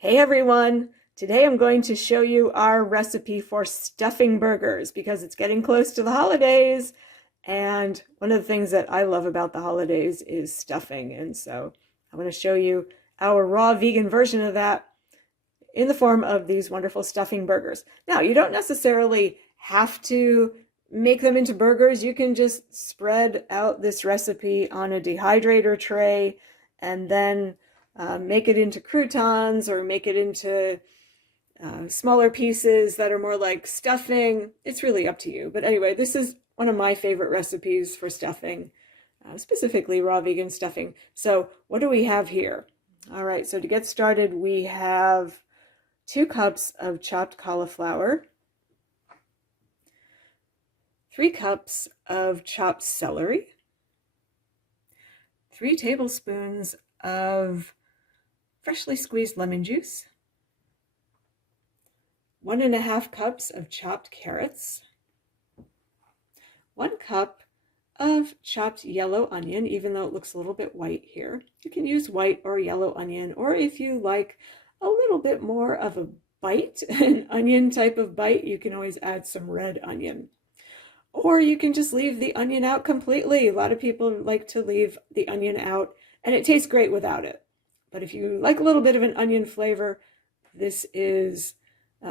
Hey everyone! Today I'm going to show you our recipe for stuffing burgers because it's getting close to the holidays, and one of the things that I love about the holidays is stuffing, and so I'm going to show you our raw vegan version of that in the form of these wonderful stuffing burgers. Now, you don't necessarily have to make them into burgers. You can just spread out this recipe on a dehydrator tray and then make it into croutons or make it into smaller pieces that are more like stuffing. It's really up to you. But anyway, this is one of my favorite recipes for stuffing, specifically raw vegan stuffing. So what do we have here? All right, so to get started, we have 2 cups of chopped cauliflower, 3 cups of chopped celery, 3 tablespoons of freshly squeezed lemon juice, 1½ cups of chopped carrots, 1 cup of chopped yellow onion, even though it looks a little bit white here. You can use white or yellow onion, or if you like a little bit more of a bite, an onion type of bite, you can always add some red onion. Or you can just leave the onion out completely. A lot of people like to leave the onion out, and it tastes great without it. But if you like a little bit of an onion flavor, this is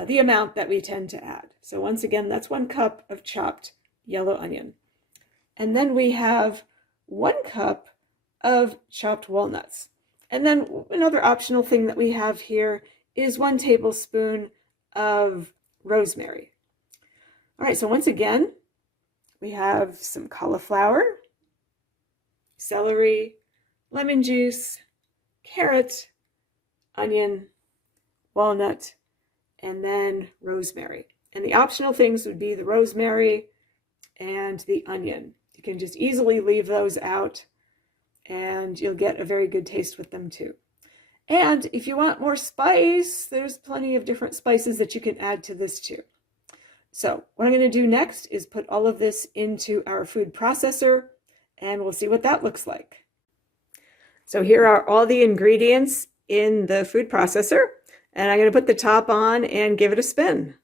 the amount that we tend to add. So once again, that's 1 cup of chopped yellow onion. And then we have 1 cup of chopped walnuts. And then another optional thing that we have here is 1 tablespoon of rosemary. All right, so once again, we have some cauliflower, celery, lemon juice, carrot, onion, walnut, and then rosemary. And the optional things would be the rosemary and the onion. You can just easily leave those out and you'll get a very good taste with them too. And if you want more spice, there's plenty of different spices that you can add to this too. So what I'm going to do next is put all of this into our food processor and we'll see what that looks like. So here are all the ingredients in the food processor, and I'm going to put the top on and give it a spin.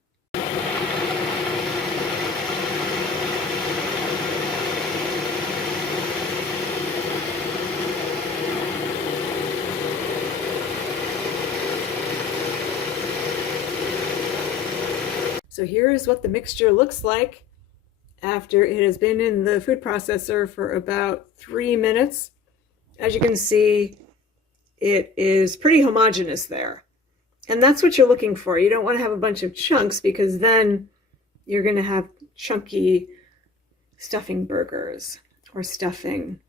So here is what the mixture looks like after it has been in the food processor for about 3 minutes. As you can see, it is pretty homogeneous there. And that's what you're looking for. You don't want to have a bunch of chunks because then you're going to have chunky stuffing burgers or stuffing.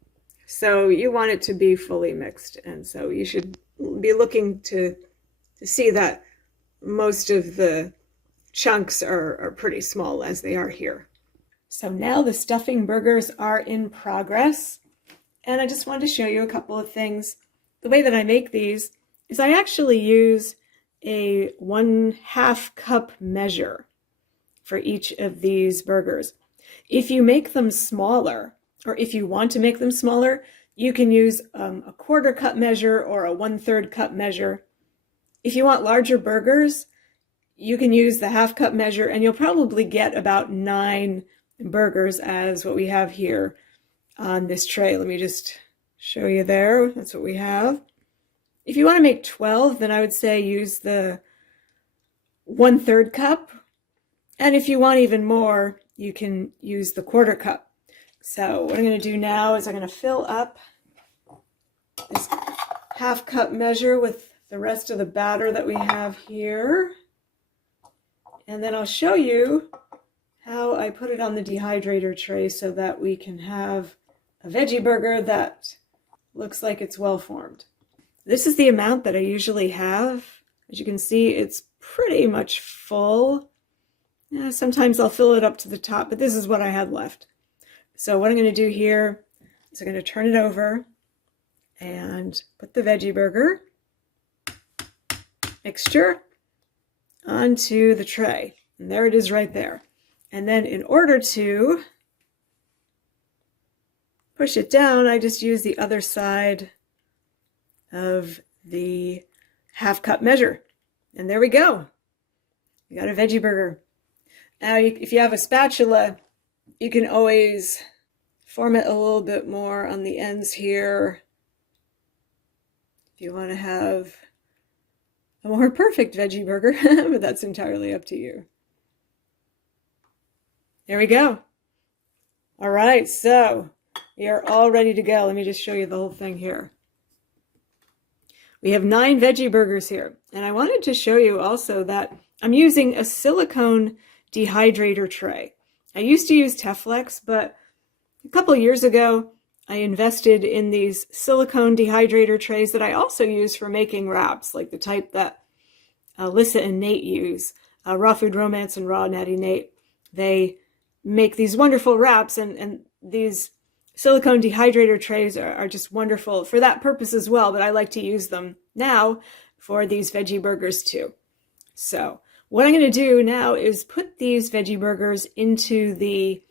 So you want it to be fully mixed. And so you should be looking to see that most of the chunks are pretty small as they are here. So now the stuffing burgers are in progress. And I just wanted to show you a couple of things. The way that I make these is I actually use a 1/2 cup measure for each of these burgers. If you make them smaller, or if you want to make them smaller, you can use a 1/4 cup measure or a 1/3 cup measure. If you want larger burgers, you can use the 1/2 cup measure and you'll probably get about 9 burgers as what we have here on this tray. Let me just show you there. That's what we have. If you want to make 12, then I would say use the 1/3 cup. And if you want even more, you can use the 1/4 cup. So what I'm going to do now is I'm going to fill up this 1/2 cup measure with the rest of the batter that we have here. And then I'll show you how I put it on the dehydrator tray so that we can have a veggie burger that looks like it's well formed. This is the amount that I usually have. As you can see, it's pretty much full. Sometimes I'll fill it up to the top, but this is what I had left. So what I'm going to do here is I'm going to turn it over and put the veggie burger mixture onto the tray. And there it is right there. And then in order to push it down, I just use the other side of the half cup measure. And there we go. You got a veggie burger. Now, if you have a spatula, you can always form it a little bit more on the ends here if you want to have a more perfect veggie burger, but that's entirely up to you. There we go. All right, so we are all ready to go. Let me just show you the whole thing here. We have 9 veggie burgers here, and I wanted to show you also that I'm using a silicone dehydrator tray. I used to use Teflex, but a couple years ago, I invested in these silicone dehydrator trays that I also use for making wraps, like the type that Alyssa and Nate use, Raw Food Romance and Raw Natty Nate. They make these wonderful wraps, and these silicone dehydrator trays are just wonderful for that purpose as well, but I like to use them now for these veggie burgers too. So what I'm going to do now is put these veggie burgers into the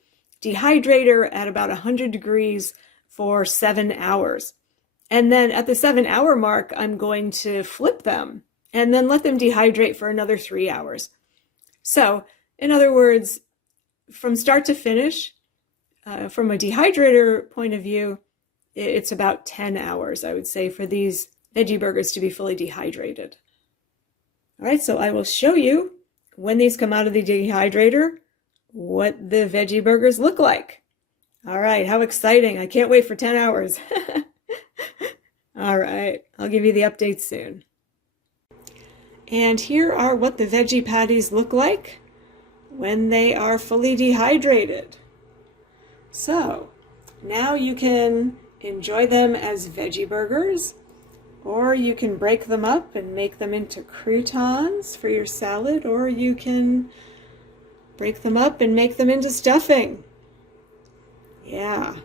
dehydrator at about 100 degrees for 7 hours. And then at the 7-hour mark, I'm going to flip them and then let them dehydrate for another 3 hours. So, in other words, from start to finish, from a dehydrator point of view, it's about 10 hours, I would say, for these veggie burgers to be fully dehydrated. All right, so I will show you when these come out of the dehydrator, what the veggie burgers look like. All right, how exciting. I can't wait for 10 hours. All right, I'll give you the update soon. And here are what the veggie patties look like when they are fully dehydrated. So now you can enjoy them as veggie burgers, or you can break them up and make them into croutons for your salad, or you can break them up and make them into stuffing. Yeah.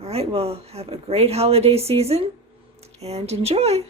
All right, well, have a great holiday season and enjoy.